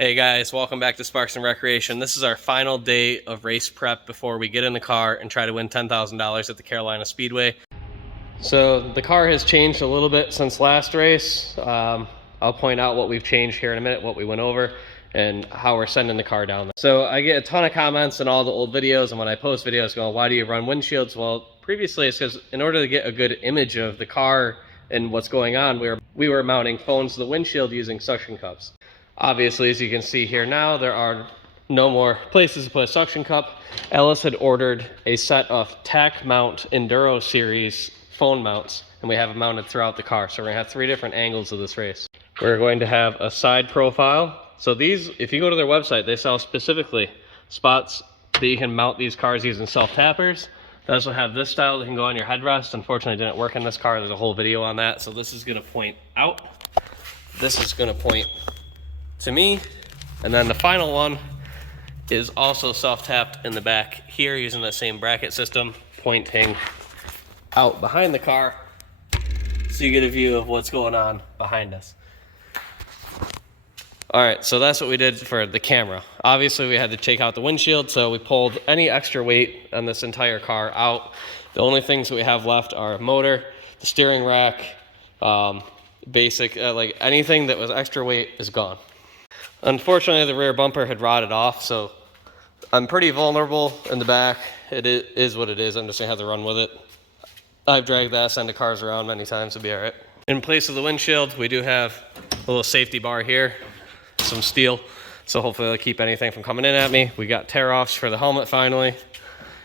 Hey guys, welcome back to Sparks and Recreation. This is our final day of race prep before we get in the car and try to win $10,000 at the Carolina Speedway. So the car has changed a little bit since last race. I'll point out what we've changed here in a minute, what we went over, and how we're sending the car down. So I get a ton of comments in all the old videos, and when I post videos going, why do you run windshields? Well, previously it's because in order to get a good image of the car and what's going on, we were mounting phones to the windshield using suction cups. Obviously, as you can see here now, there are no more places to put a suction cup. Ellis had ordered a set of tack mount Enduro series phone mounts, and we have them mounted throughout the car. So we're gonna have 3 different angles of this race. We're going to have a side profile. So these, if you go to their website, they sell specifically spots that you can mount these cars using self-tappers. They also have this style that can go on your headrest. Unfortunately, it didn't work in this car. There's a whole video on that. So this is gonna point out. This is gonna point to me, and then the final one is also self-tapped in the back here using the same bracket system, pointing out behind the car so you get a view of what's going on behind us. All right, so that's what we did for the camera. Obviously we had to take out the windshield, so we pulled any extra weight on this entire car out. The only things that we have left are motor, the steering rack, like anything that was extra weight is gone. Unfortunately, the rear bumper had rotted off, so I'm pretty vulnerable in the back. It is what it is. I'm just gonna have to run with it. I've dragged the ass end of cars around many times, it'll be all right. In place of the windshield, we do have a little safety bar here, some steel, so hopefully it'll keep anything from coming in at me. We got tear-offs for the helmet finally.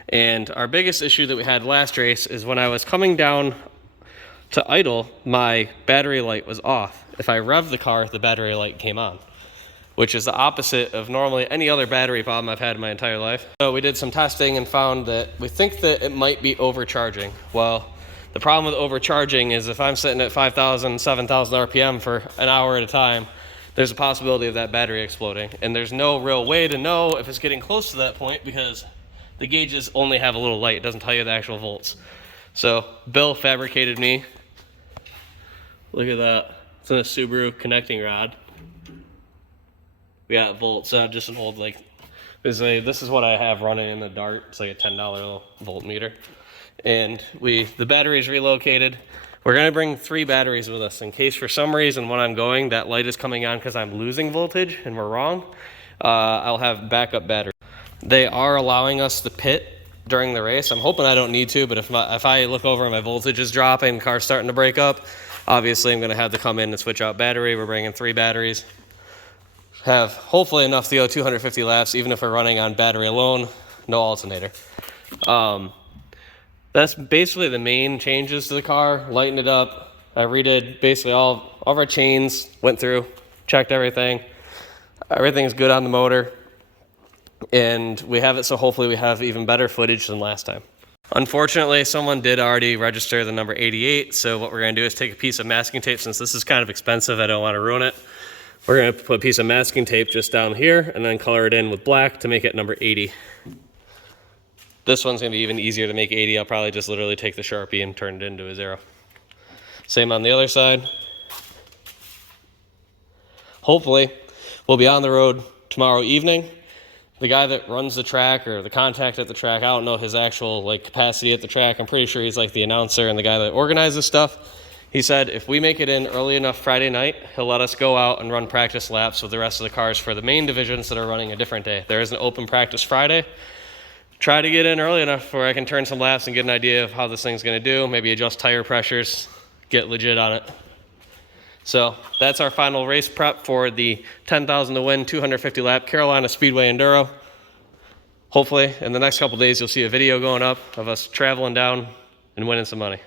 And our biggest issue that we had last race is when I was coming down to idle, my battery light was off. If I revved the car, the battery light came on, which is the opposite of normally any other battery problem I've had in my entire life. So we did some testing and found that we think that it might be overcharging. Well, the problem with overcharging is if I'm sitting at 5,000, 7,000 RPM for an hour at a time, there's a possibility of that battery exploding. And there's no real way to know if it's getting close to that point because the gauges only have a little light. It doesn't tell you the actual volts. So Bill fabricated me, look at that, it's in a Subaru connecting rod. We got volts, just an old, this is what I have running in the Dart. It's like a $10 voltmeter. And the battery's relocated. We're gonna bring 3 batteries with us in case for some reason when I'm going, that light is coming on because I'm losing voltage and we're wrong. I'll have backup battery. They are allowing us to pit during the race. I'm hoping I don't need to, but if I look over and my voltage is dropping, the car's starting to break up, obviously I'm gonna have to come in and switch out battery. We're bringing 3 batteries. Have hopefully enough to go 250 laps, even if we're running on battery alone, no alternator. That's basically the main changes to the car. Lighten it up. I redid basically all of our chains, went through, checked everything. Everything's good on the motor. And we have it so hopefully we have even better footage than last time. Unfortunately, someone did already register the number 88, so what we're gonna do is take a piece of masking tape. Since this is kind of expensive, I don't wanna ruin it. We're gonna put a piece of masking tape just down here and then color it in with black to make it number 80. This one's gonna be even easier to make 80. I'll probably just literally take the Sharpie and turn it into a 0. Same on the other side. Hopefully, we'll be on the road tomorrow evening. The guy that runs the track or the contact at the track, I don't know his actual capacity at the track. I'm pretty sure he's the announcer and the guy that organizes stuff. He said if we make it in early enough Friday night, he'll let us go out and run practice laps with the rest of the cars for the main divisions that are running a different day. There is an open practice Friday. Try to get in early enough where I can turn some laps and get an idea of how this thing's gonna do, maybe adjust tire pressures, get legit on it. So that's our final race prep for the 10,000 to win 250 lap Carolina Speedway Enduro. Hopefully in the next couple days you'll see a video going up of us traveling down and winning some money.